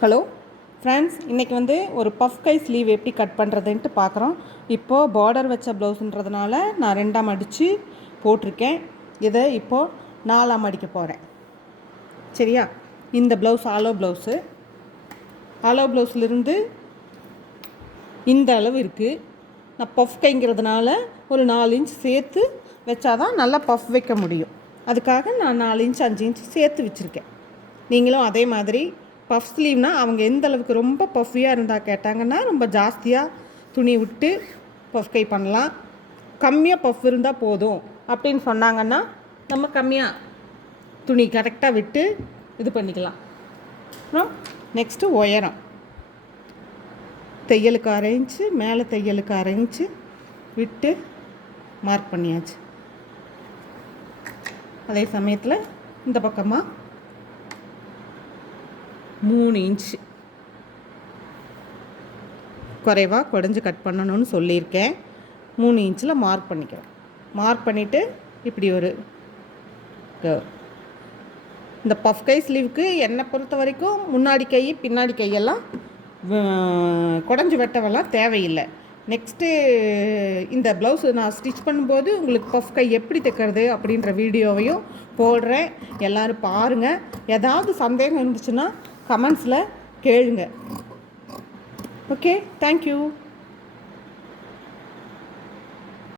Hello friends, இன்றைக்கி வந்து ஒரு பஃப் கை ஸ்லீவ் எப்படி கட் பண்ணுறதுன்ட்டு பார்க்குறோம். இப்போது பார்டர் வச்ச ப்ளவுஸுன்றதுனால நான் 2ஆம் அடித்து போட்டிருக்கேன். இதை இப்போது 4ஆம் அடிக்க போகிறேன். சரியா? இந்த ப்ளவுஸ் ஆலோ ப்ளவுஸு. ஆலோ ப்ளவுஸ்லேருந்து இந்த அளவு இருக்குது. நான் பஃப் கைங்கிறதுனால ஒரு 4 இன்ச் சேர்த்து வச்சாதான் நல்லா பஃப் வைக்க முடியும். அதுக்காக நான் 4 இன்ச் 5 இன்ச் சேர்த்து வச்சுருக்கேன். நீங்களும் அதே மாதிரி பஃப் ஸ்லீவ்னால் அவங்க எந்த அளவுக்கு ரொம்ப பஃபியாக இருந்தால் கேட்டாங்கன்னா ரொம்ப ஜாஸ்தியாக துணி விட்டு பஃப் கை பண்ணலாம். கம்மியாக பஃப் இருந்தால் போதும் அப்படின்னு சொன்னாங்கன்னா நம்ம கம்மியாக துணி கரெக்டாக விட்டு இது பண்ணிக்கலாம். அப்புறம் நெக்ஸ்ட்டு உயரம் தையலுக்கு 1/2 இன்ச்சு, மேலே தையலுக்கு 1/2 இன்ச்சு விட்டு மார்க் பண்ணியாச்சு. அதே சமயத்தில் இந்த பக்கமாக 3 இன்ச்சு குறைவாக குடஞ்சி கட் பண்ணணும்னு சொல்லியிருக்கேன். 3 இன்ச்சில் மார்க் பண்ணிக்கிறேன். மார்க் பண்ணிவிட்டு இப்படி ஒரு இந்த பஃப் கை ஸ்லீவுக்கு என்னை பொறுத்த வரைக்கும் முன்னாடி கை பின்னாடி கையெல்லாம் குடஞ்சி வெட்டவெல்லாம் தேவையில்லை. நெக்ஸ்ட்டு இந்த ப்ளவுஸு நான் ஸ்டிச் பண்ணும்போது உங்களுக்கு பஃப் கை எப்படி தைக்கிறது அப்படின்ற வீடியோவையும் போடுறேன். எல்லோரும் பாருங்கள். ஏதாவது சந்தேகம் இருந்துச்சுன்னா கமெண்ட்ஸில் கேளுங்க. Okay, thank you.